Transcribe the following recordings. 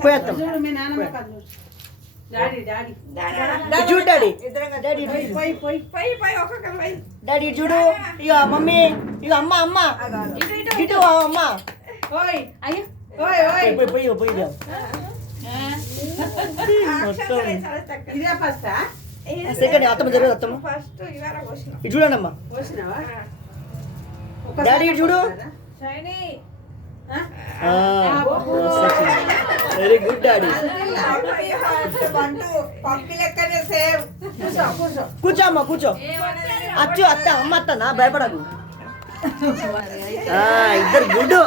పోయేస్తాం చూడు daddy daddy చూడు ఇక మమ్మీ ఇక అమ్మ అమ్మ ఇటు అమ్మ పోయి పోయి సెకండ్ అత్తమ్మ జరగదు అత్తమ్మ ఇటు చూడండి అమ్మా డాడీ ఇటు చూడు వెరీ గుడ్ డాడీ కూర్చో అమ్మ కూర్చో అచ్చు అత్త అమ్మ అత్తనా భయపడకు ఇద్దరు గుడ్డు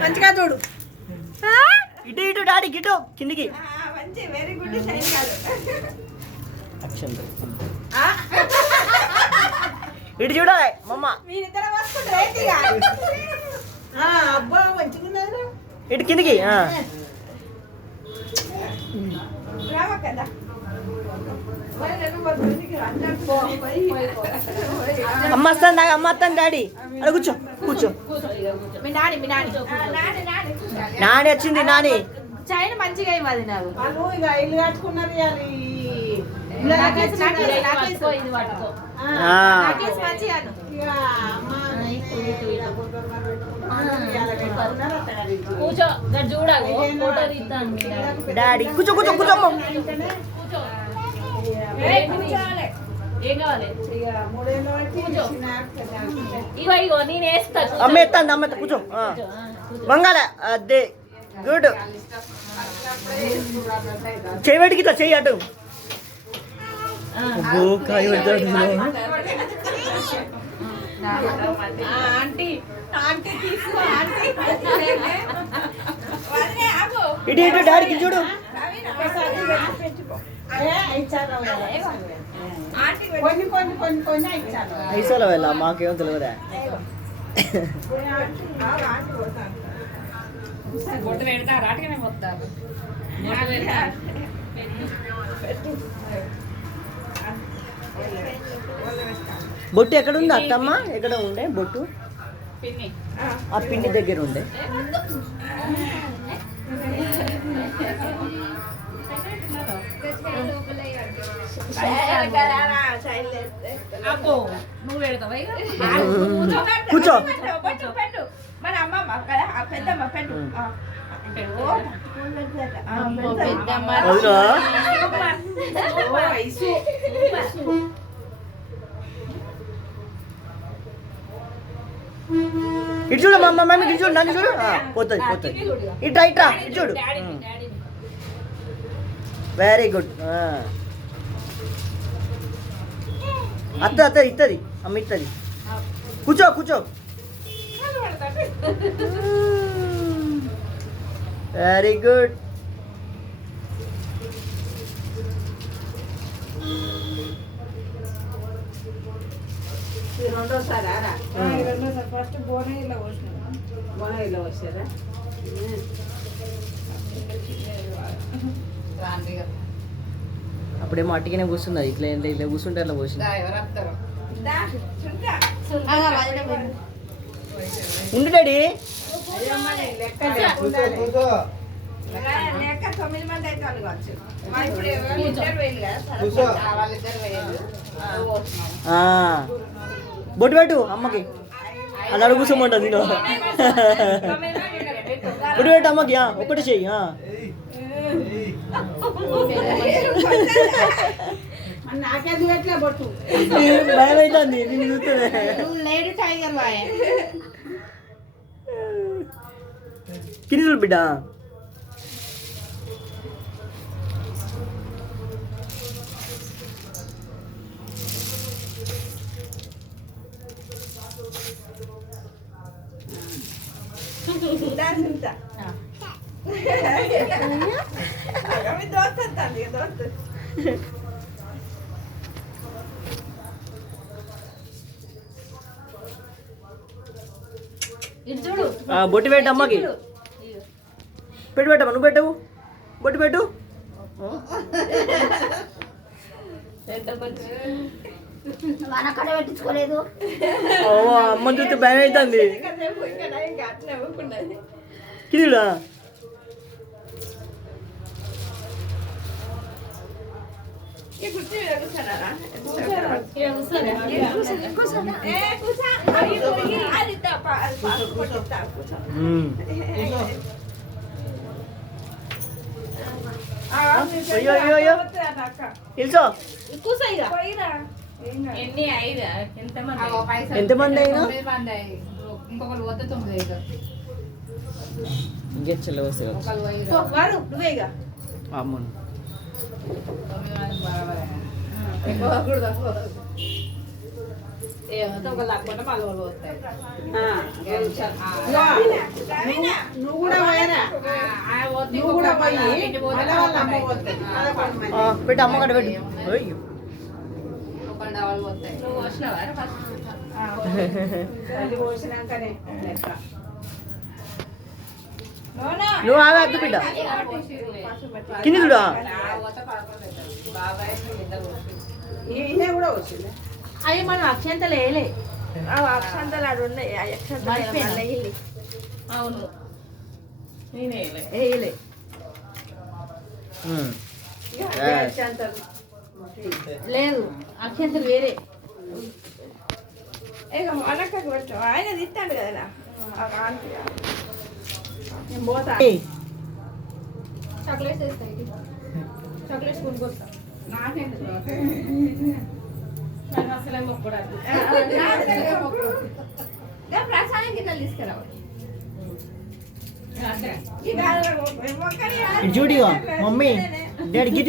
మంచిగా చూడు ఇటు ఇటు డాడీ గిటు కిందికి ఇటు చూడ మమ్మ ఇటు కిందికి అమ్మ వస్తాను అమ్మ వస్తాను డాడీ అక్కడ కూర్చో కూర్చో నాని వచ్చింది నాని చైన్ మంచిగా ఇవ్వాలి నాకు ఇల్లు కట్టుకున్నారు డాడీ కూర్చో కూర్చో కూర్చోమ్మ అమ్మ ఎత్తాను అమ్మ కూర్చో వంగాల అదే గుడ్ చేయబడికి చెయ్యి అటు ఇటు ఇటు డాడీకి చూడు ఐసాల వెళ్ళ మాకేమో తెలియదా బొట్టు ఎక్కడ ఉంది అత్తమ్మ ఎక్కడ ఉండే బొట్టు ఆ పిండి దగ్గర ఉండే కూర్చో మన అమ్మమ్మ కదా పెద్దమ్మ పెట్టు ఇటు చూడు మా మమ్మీ ఇటు చూడు నన్ను చూడు పోతుంది పోతుంది ఇట్రా ఇట్రా ఇటు చూడు వెరీ గుడ్ అత్త అత్త ఇస్తుంది అమ్మ ఇస్తుంది కూర్చో కూర్చో వెరీ గుడ్ రెండోసారి ఫస్ట్ బోనగిరిలో పోసినా బోనగిరిలో వచ్చారా అప్పుడేమో అట్టిగానే కూర్చున్నది ఇట్లా ఇట్లా కూర్చుంటే అట్లా పోసింది ఉండు డాడీ బొట్టు పెట్టు అమ్మకి అలా కూర్చోమంటుంది నేను బొట్టు పెట్టు అమ్మకి ఒక్కటి చెయ్యి భయం అవుతుంది నేను చూస్తుంది కింది బిడ్డ బొట్టు పెట్టు అమ్మకి పెట్టు పెట్టమ్మా నువ్వు పెట్టవు బొట్టు పెట్టు మనక్కడ పెట్టించుకోలేదు. అమ్మ చూస్తే భయం అవుతుంది. ఇంకా అట్లా నవ్వుకున్నది. కిరీడా ఈ కుర్చీ మీద కూర్చున్నారా? అది తప్ప అది పాస్పోర్ట్ ఇస్తా, కూర్చో. అయ్యో అయ్యో అయ్యో తెలుసో కూసో ఇక. ఎన్ని ఐదు ఎంతమంది? ఎంతమంది అయినా ఇంకొకరు వద్ద 9 అవుతారు. ఇంకెచ్చలు వస్తాయి ఒకరు 5 వాడు నువ్వే ఇక. అమ్మను 9 మంది బరాబర్ ఎక్కువ కూడా తక్కువ. ఏమంటే ఒక లేకపోతే మళ్ళీ వాళ్ళు వస్తాయి. నువ్వు కూడా పోయారా? నువ్వు కూడా పోయి మళ్ళీ వాళ్ళ అమ్మ పోతాయి. పెట్టు అమ్మ కట్ట పెట్టు. అయ్యో ఒక డబల్ పోతాయి. నువ్వు వచ్చినావా ఫస్ట్? అది పోసినాకనే లెక్క. నువ్వు ఆగా అద్దు బిడ్డ కింది చూడా. ఈయన కూడా వచ్చింది. అవి మనం అక్షంతలు వేయలే. అక్షంతలు ఆడు ఉన్నాయి. ఆ అక్షంతలు అవును నేనే వేయలే. లేదు అక్షంతలు వేరే. ఇక మనక్కకు పెట్టు. ఆయన తిట్టాడు కదా నేను పోతా. చాక్లెట్స్ వేస్తాయి. చాక్లెట్స్ కొనుక్కొస్తా. నాకెందుకు అసలే మొక్కడాలి. ప్రసాదం గిన్నెలు తీసుకురావాలి. Zudio mummy daddy